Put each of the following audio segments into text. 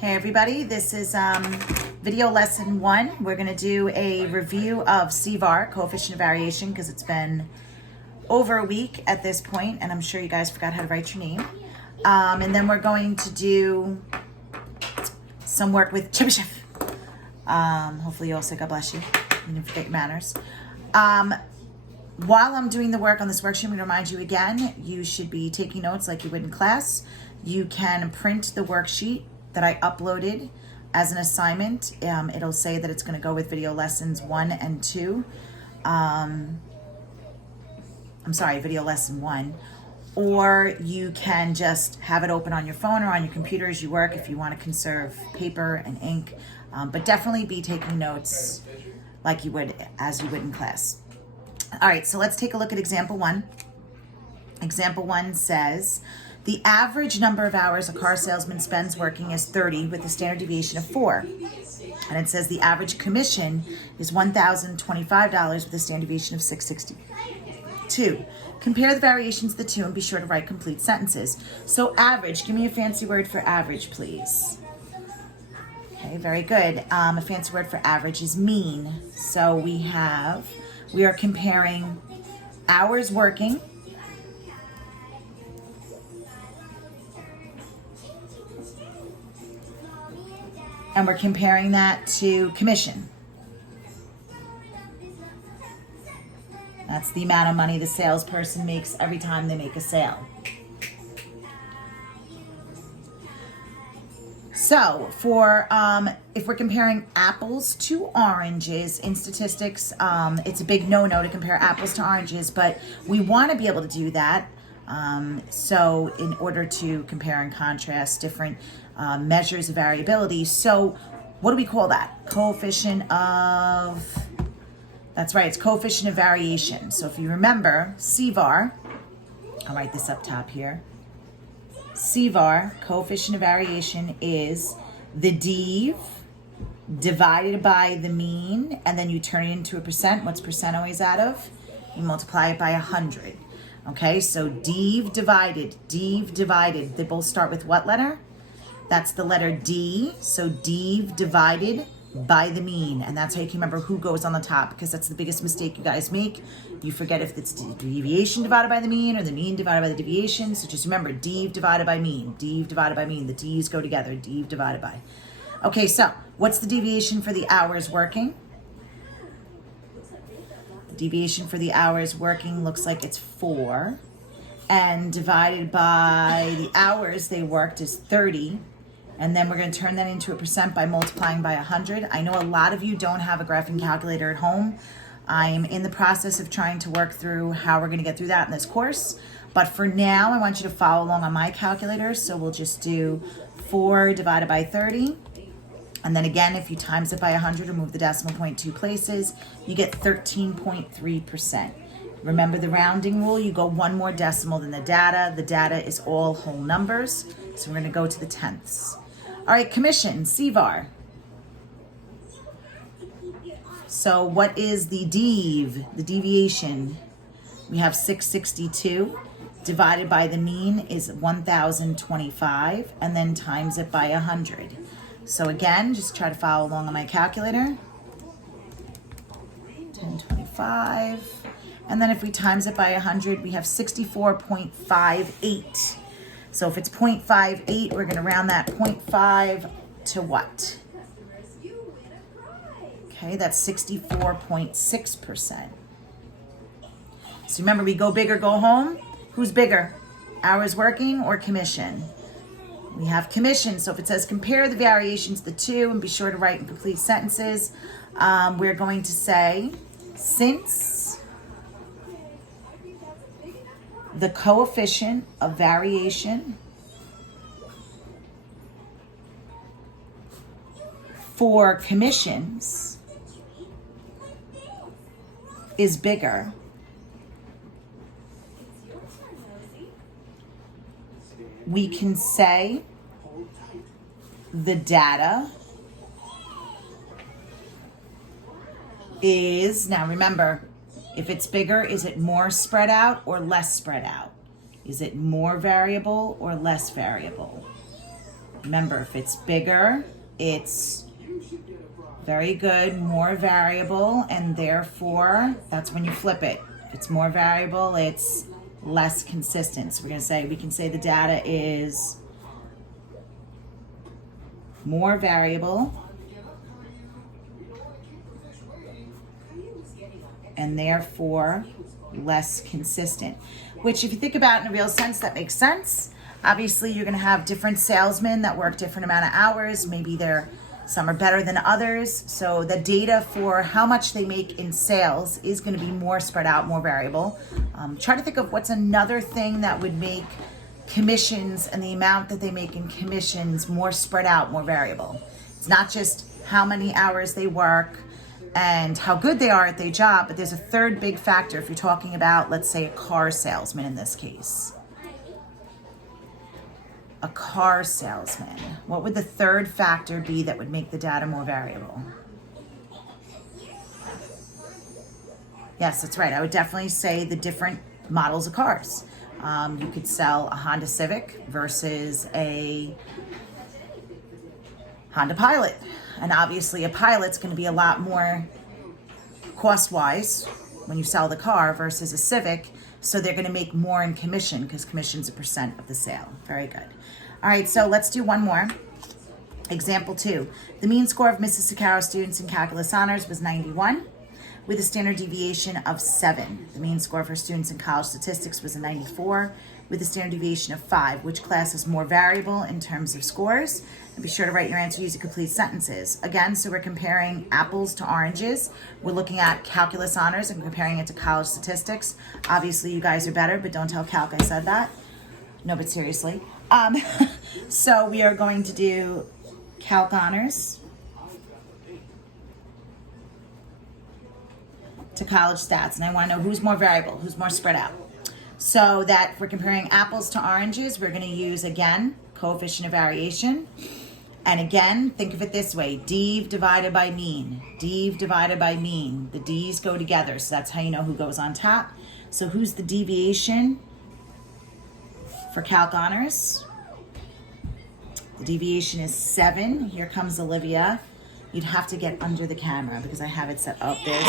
Hey everybody, this is video lesson 1. We're going to do a review of CVAR, coefficient of variation, because it's been over a week at this point, and I'm sure you guys forgot how to write your name. And then we're going to do some work with Chibishev. Hopefully you all say God bless you. You didn't forget your manners. While I'm doing the work on this worksheet, I'm going to remind you again, you should be taking notes like you would in class. You can print the worksheet that I uploaded as an assignment. It'll say that it's going to go with video lessons 1 and 2. Video lesson 1. Or you can just have it open on your phone or on your computer as you work if you want to conserve paper and ink. But definitely be taking notes like you would in class. All right, so let's take a look at example 1. Example 1 says, the average number of hours a car salesman spends working is 30 with a standard deviation of 4. And it says the average commission is $1,025 with a standard deviation of 662. Compare the variations of the two and be sure to write complete sentences. So average, give me a fancy word for average, please. Okay, very good. A fancy word for average is mean. So we are comparing hours working and we're comparing that to commission. That's the amount of money the salesperson makes every time they make a sale. So if we're comparing apples to oranges in statistics, it's a big no-no to compare apples to oranges, but we want to be able to do that. So in order to compare and contrast different measures of variability. So what do we call that? Coefficient of, that's right, it's coefficient of variation. So if you remember, CVAR, I'll write this up top here. CVAR, coefficient of variation, is the dev divided by the mean, and then you turn it into a percent. What's percent always out of? You multiply it by 100. Okay, so dev divided, they both start with what letter? That's the letter D, so dev divided by the mean, and that's how you can remember who goes on the top, because that's the biggest mistake you guys make. You forget if it's deviation divided by the mean or the mean divided by the deviation, so just remember dev divided by mean, the D's go together, dev divided by. Okay, so what's the deviation for the hours working? The deviation for the hours working looks like it's 4, and divided by the hours they worked is 30. And then we're going to turn that into a percent by multiplying by 100. I know a lot of you don't have a graphing calculator at home. I am in the process of trying to work through how we're going to get through that in this course. But for now, I want you to follow along on my calculator. So we'll just do 4 divided by 30. And then again, if you times it by 100 or move the decimal point 2 places, you get 13.3%. Remember the rounding rule, you go one more decimal than the data. The data is all whole numbers. So we're going to go to the tenths. All right, commission, CVAR. So what is the dev, the deviation? We have 662 divided by the mean is 1,025, and then times it by 100. So again, just try to follow along on my calculator. 1025. And then if we times it by 100, we have 64.58. So if it's 0.58, we're going to round that 0.5 to what? Okay, that's 64.6%. So remember, we go big or go home. Who's bigger? Hours working or commission? We have commission. So if it says compare the variations of the two and be sure to write in complete sentences, we're going to say, since the coefficient of variation for commissions is bigger, we can say the data is, now remember, if it's bigger, is it more spread out or less spread out? Is it more variable or less variable? Remember, if it's bigger, it's very good, more variable, and therefore that's when you flip it. If it's more variable, it's less consistent. So we can say the data is more variable and therefore less consistent. Which, if you think about it in a real sense, that makes sense. Obviously, you're going to have different salesmen that work different amount of hours. Maybe some are better than others. So the data for how much they make in sales is going to be more spread out, more variable. Try to think of what's another thing that would make commissions and the amount that they make in commissions more spread out, more variable. It's not just how many hours they work and how good they are at their job, but there's a third big factor if you're talking about, let's say, a car salesman in this case. A car salesman. What would the third factor be that would make the data more variable? Yes, that's right. I would definitely say the different models of cars. You could sell a Honda Civic versus a Honda Pilot. And obviously a Pilot's going to be a lot more cost-wise when you sell the car versus a Civic. So they're going to make more in commission because commission's a percent of the sale. Very good. All right, so let's do one more. Example 2. The mean score of Mrs. Sicaro students in Calculus Honors was 91 with a standard deviation of 7. The mean score for students in College Statistics was a 94 with a standard deviation of 5. Which class is more variable in terms of scores? And be sure to write your answer using complete sentences. Again, so we're comparing apples to oranges. We're looking at Calculus Honors and comparing it to College Statistics. Obviously, you guys are better, but don't tell Calc I said that. No, but seriously. So we are going to do Calc Honors to College Stats. And I want to know who's more variable, who's more spread out. So that if we're comparing apples to oranges, we're going to use, again, coefficient of variation. And again, think of it this way. Dev divided by mean. Dev divided by mean. The D's go together, so that's how you know who goes on top. So who's the deviation for Calc Honors? The deviation is 7. Here comes Olivia. You'd have to get under the camera because I have it set up there.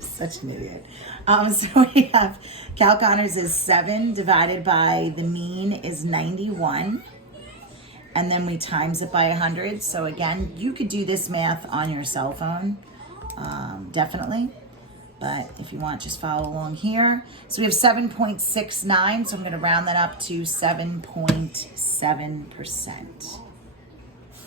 Such an idiot. So we have Calc Honors is 7 divided by the mean is 91. And then we times it by 100. So again, you could do this math on your cell phone, definitely. But if you want, just follow along here. So we have 7.69, so I'm going to round that up to 7.7%.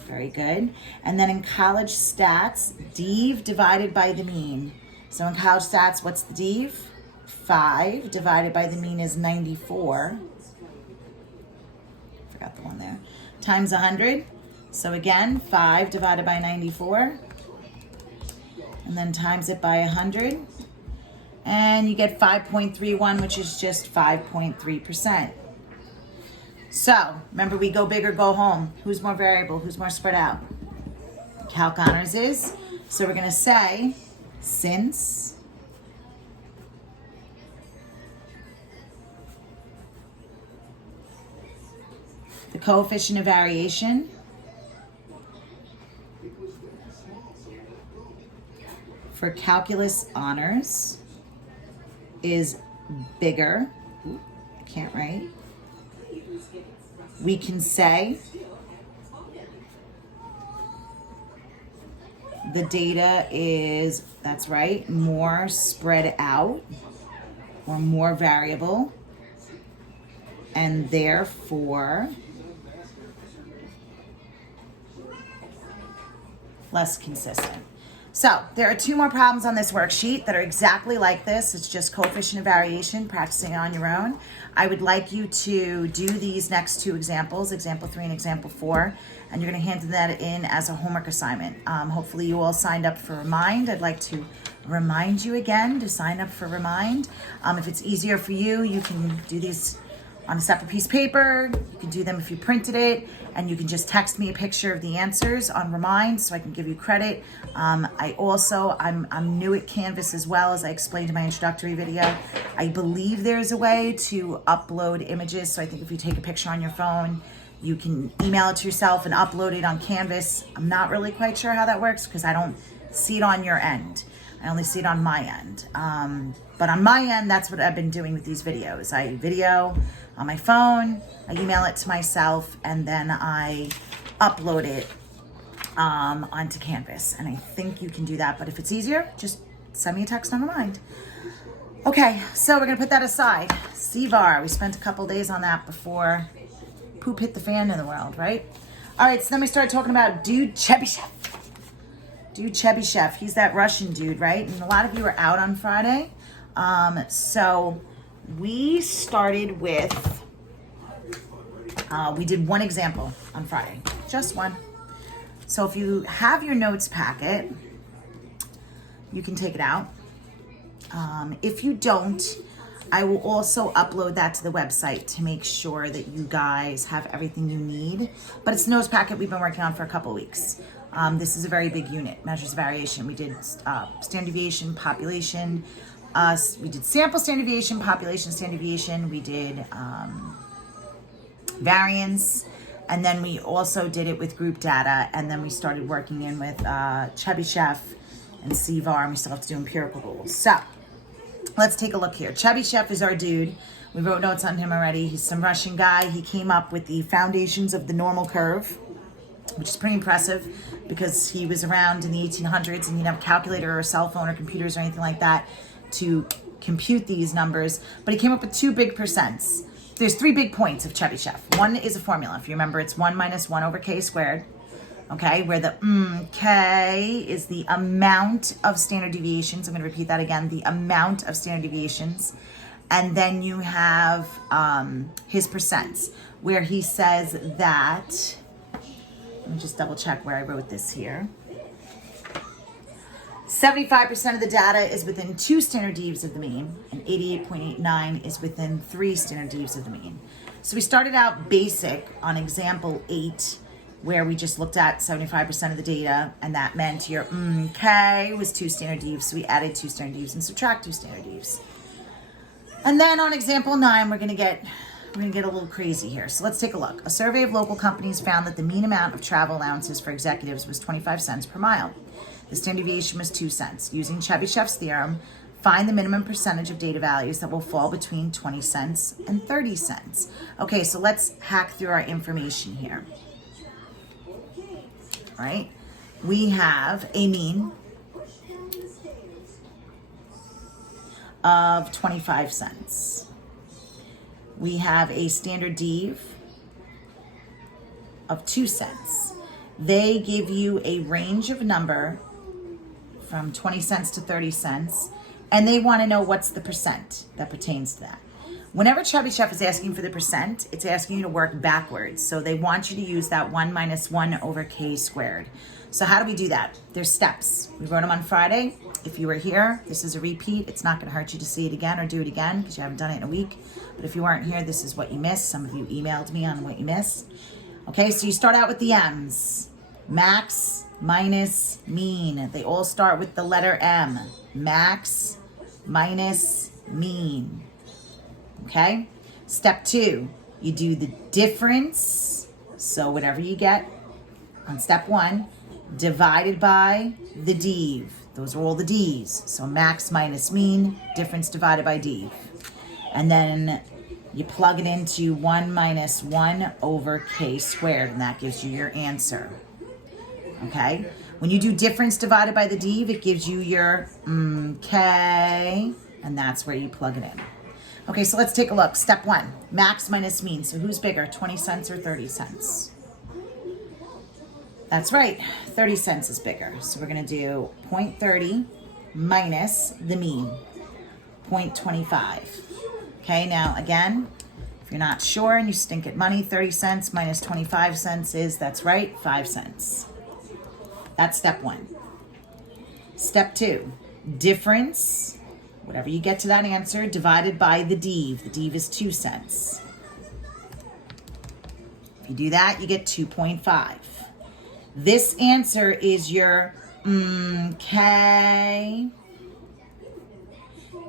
Very good. And then in College Stats, Dev divided by the mean. So in College Stats, what's the Dev? 5 divided by the mean is 94. Forgot the one there. Times 100. So again, 5 divided by 94. And then times it by 100. And you get 5.31, which is just 5.3%. So, remember, we go big or go home. Who's more variable? Who's more spread out? Calc Honors is. So we're going to say, since the coefficient of variation for Calculus Honors is bigger. Ooh, I can't write. We can say the data is, that's right, more spread out or more variable, and therefore less consistent. So there are 2 more problems on this worksheet that are exactly like this. It's just coefficient of variation, practicing it on your own. I would like you to do these next 2 examples, example 3 and example 4, and you're going to hand that in as a homework assignment. Hopefully you all signed up for Remind. I'd like to remind you again to sign up for Remind. If it's easier for you, you can do these on a separate piece of paper. You can do them if you printed it, and you can just text me a picture of the answers on Remind so I can give you credit. I'm new at Canvas as well, as I explained in my introductory video. I believe there's a way to upload images, so I think if you take a picture on your phone, You can email it to yourself and upload it on Canvas. I'm not really quite sure how that works because I don't see it on your end. I only see it on my end. But on my end, that's what I've been doing with these videos. I video on my phone, I email it to myself, and then I upload it onto Canvas. And I think you can do that, but if it's easier, just send me a text, never mind. Okay, so we're gonna put that aside. CVAR, we spent a couple days on that before poop hit the fan in the world, right? All right, so then we started talking about Dude Chebyshev. Dude Chebyshev, he's that Russian dude, right? And a lot of you were out on Friday. So we started with, we did one example on Friday, just one. So if you have your notes packet, you can take it out. If you don't, I will also upload that to the website to make sure that you guys have everything you need. But it's the notes packet we've been working on for a couple weeks. This is a very big unit, measures variation. We did standard deviation, population. We did sample standard deviation, population standard deviation. We did variance. And then we also did it with group data. And then we started working in with Chebyshev and CVAR. And we still have to do empirical rules. So let's take a look here. Chebyshev is our dude. We wrote notes on him already. He's some Russian guy. He came up with the foundations of the normal curve, which is pretty impressive because he was around in the 1800s and he didn't have a calculator or a cell phone or computers or anything like that to compute these numbers. But he came up with two big percents. There's three big points of Chebyshev. One is a formula. If you remember, it's 1 minus 1 over k squared. Okay, where the k is the amount of standard deviations. I'm going to repeat that again, the amount of standard deviations. And then you have his percents, where he says that, let me just double check where I wrote this here. 75% of the data is within 2 standard deviations of the mean, and 88.89 is within 3 standard deviations of the mean. So we started out basic on example 8, where we just looked at 75% of the data, and that meant your k was 2 standard deviations, so we added 2 standard deviations and subtract 2 standard deviations. And then on example 9, we're gonna get a little crazy here. So let's take a look. A survey of local companies found that the mean amount of travel allowances for executives was 25 cents per mile. The standard deviation was 2 cents. Using Chebyshev's theorem, find the minimum percentage of data values that will fall between 20 cents and 30 cents. Okay, so let's hack through our information here. All right, we have a mean of 25 cents. We have a standard dev of 2 cents. They give you a range of number from 20 cents to 30 cents, and they want to know what's the percent that pertains to that. Whenever Chebyshev is asking for the percent, it's asking you to work backwards. So they want you to use that 1 minus 1 over k squared. So how do we do that? There's steps. We wrote them on Friday. If you were here, this is a repeat. It's not going to hurt you to see it again or do it again because you haven't done it in a week. But if you weren't here, this is what you missed. Some of you emailed me on what you missed. Okay, so you start out with the M's. Max minus mean. They all start with the letter M. Max minus mean. Okay? Step 2, you do the difference. So whatever you get on step 1, divided by the dev. Those are all the D's. So max minus mean, difference divided by dev. And then you plug it into 1 minus 1 over k squared, and that gives you your answer. Okay? When you do difference divided by the dev, it gives you your k, and that's where you plug it in. Okay, so let's take a look. Step 1, max minus mean. So who's bigger, 20 cents or 30 cents? That's right, 30 cents is bigger. So we're gonna do 0.30 minus the mean, 0.25. Okay, now again, if you're not sure and you stink at money, 30 cents minus 25 cents is, that's right, 5 cents. That's step 1. Step 2, difference, whatever you get to that answer, divided by the dev. The dev is 2 cents. If you do that, you get 2.5. This answer is your k.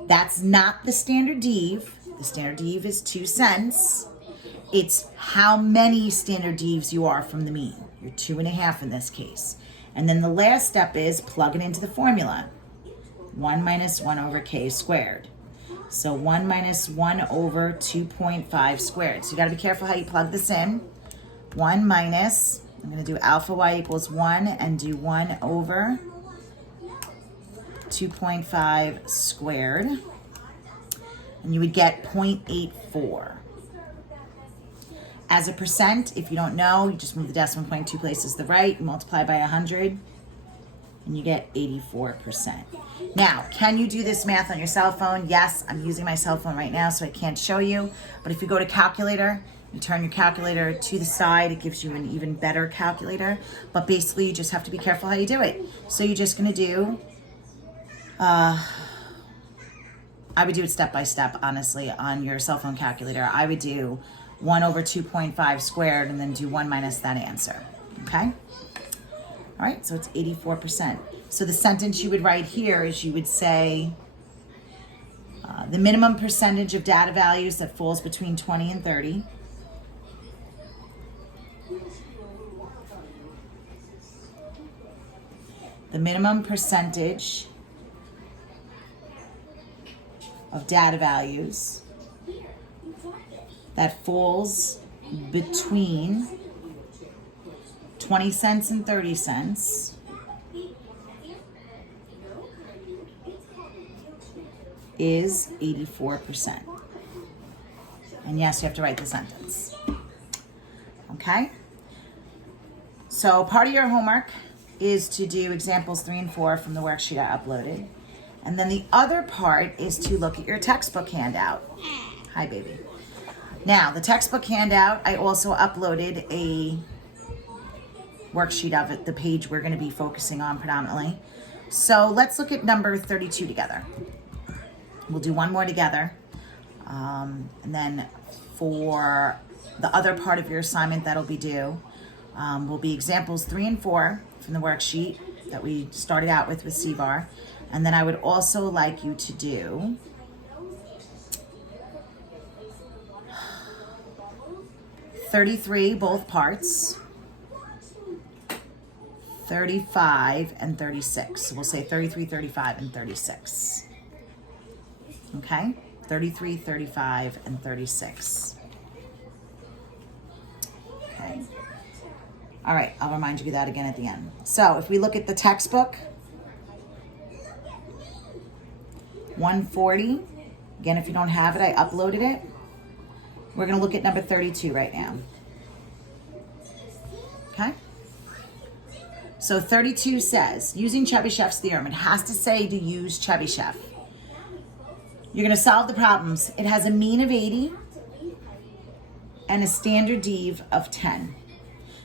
That's not the standard dev. The standard dev is 2 cents. It's how many standard deviations you are from the mean. You're 2.5 in this case. And then the last step is plug it into the formula. 1 minus 1 over k squared. So 1 minus 1 over 2.5 squared. So you got to be careful how you plug this in. 1 minus, I'm going to do alpha y equals 1 and do 1 over 2.5 squared. And you would get 0.84. As a percent, if you don't know, you just move the decimal point 2 places to the right, multiply by 100, and you get 84%. Now, can you do this math on your cell phone? Yes, I'm using my cell phone right now, so I can't show you. But if you go to calculator, you turn your calculator to the side, it gives you an even better calculator. But basically, you just have to be careful how you do it. So you're just going to do, I would do it step by step, honestly, on your cell phone calculator. I would do 1 over 2.5 squared and then do 1 minus that answer, okay? All right, so it's 84%. So the sentence you would write here is you would say, the minimum percentage of data values that falls between 20 and 30. The minimum percentage of data values that falls between 20 cents and 30 cents is 84%. And yes, you have to write the sentence. Okay? So part of your homework is to do examples 3 and 4 from the worksheet I uploaded. And then the other part is to look at your textbook handout. Hi, baby. Now, the textbook handout, I also uploaded a worksheet of it, the page we're going to be focusing on predominantly. So let's look at number 32 together. We'll do one more together. And then for the other part of your assignment that'll be due, will be examples 3 and 4 from the worksheet that we started out with CVAR. And then I would also like you to do both parts, 35 and 36. So we'll say 33, 35, and 36. Okay? 33, 35, and 36. Okay. All right, I'll remind you of that again at the end. So if we look at the textbook, 140. Again, if you don't have it, I uploaded it. We're going to look at number 32 right now. Okay? So 32 says, using Chebyshev's theorem, it has to say to use Chebyshev. You're going to solve the problems. It has a mean of 80 and a standard dev of 10.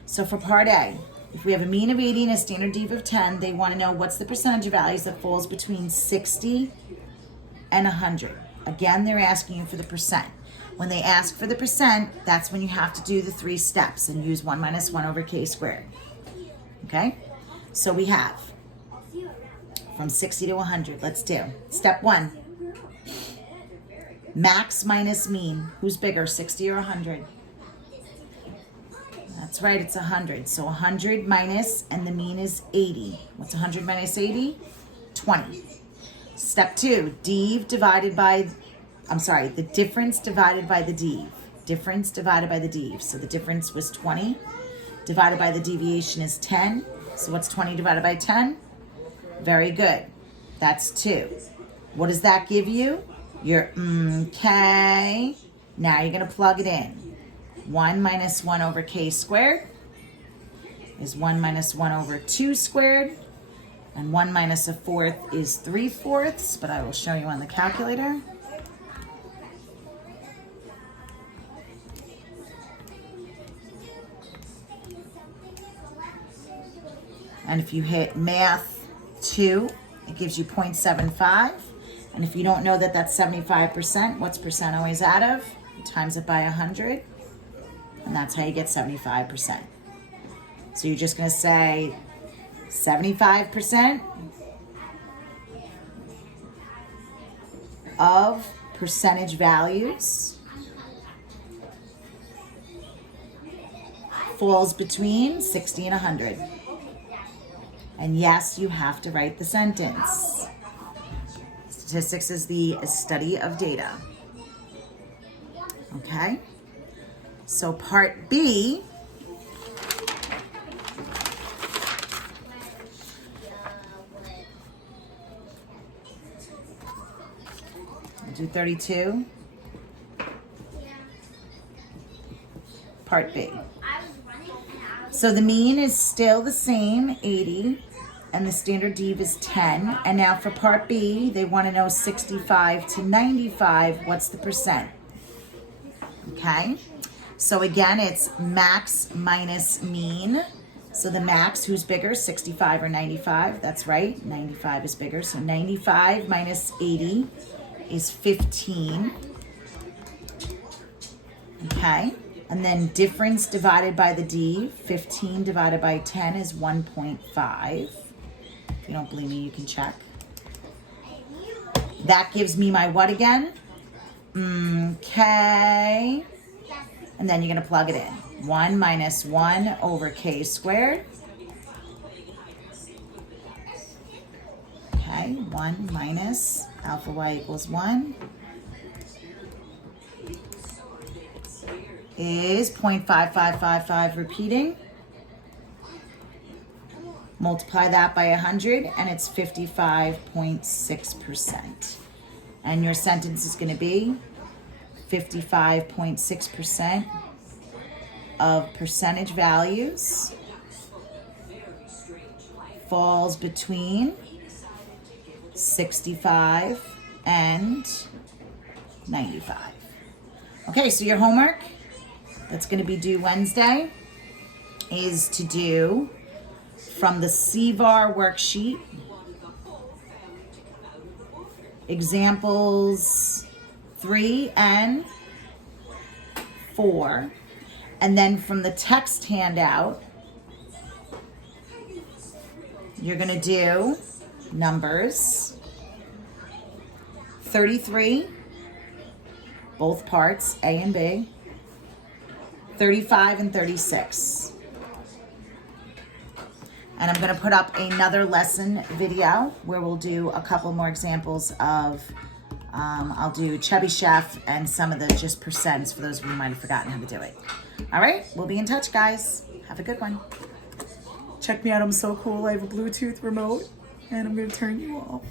So for part A, if we have a mean of 80 and a standard dev of 10, they want to know what's the percentage of values that falls between 60 and 100. Again, they're asking you for the percent. When they ask for the percent, that's when you have to do the 3 steps and use 1 minus 1 over k squared. Okay? So we have from 60 to 100. Let's do step 1. Max minus mean. Who's bigger, 60 or 100? That's right, it's 100. So 100 minus, and the mean is 80. What's 100 minus 80? 20. Step 2, dev divided by, the difference divided by the dev. Difference divided by the dev. So the difference was 20. Divided by the deviation is 10. So what's 20 divided by 10? Very good. That's 2. What does that give you? Your k. Now you're going to plug it in. 1 minus 1 over k squared is 1 minus 1 over 2 squared. And 1 minus a fourth is 3/4, but I will show you on the calculator. And if you hit math 2, it gives you 0.75. And if you don't know that that's 75%, what's percent always out of? You times it by 100. And that's how you get 75%. So you're just going to say 75% of percentage values falls between 60 and 100. And yes, you have to write the sentence. Statistics is the study of data. Okay? So part B, we'll do 32. Part B. So the mean is still the same, 80, and the standard dev is 10. And now for part B, they want to know 65 to 95, what's the percent? Okay, so again, it's max minus mean. So the max, who's bigger, 65 or 95? That's right, 95 is bigger. So 95 minus 80 is 15. Okay, and then difference divided by the D, 15 divided by 10 is 1.5. If you don't believe me, you can check. That gives me my what again? K. And then you're going to plug it in. 1 minus 1 over K squared. Okay, 1 minus alpha y equals 1 is 0.5555 repeating. Multiply that by 100 and it's 55.6%. And your sentence is going to be 55.6% of percentage values falls between 65 and 95. Okay, so your homework that's going to be due Wednesday is to do from the CVAR worksheet, examples 3 and 4, and then from the text handout, you're going to do numbers 33, both parts, A and B, 35 and 36. And I'm going to put up another lesson video where we'll do a couple more examples of, I'll do Chubby Chef and some of the just percents for those of you who might have forgotten how to do it. All right, we'll be in touch, guys. Have a good one. Check me out, I'm so cool. I have a Bluetooth remote and I'm going to turn you off.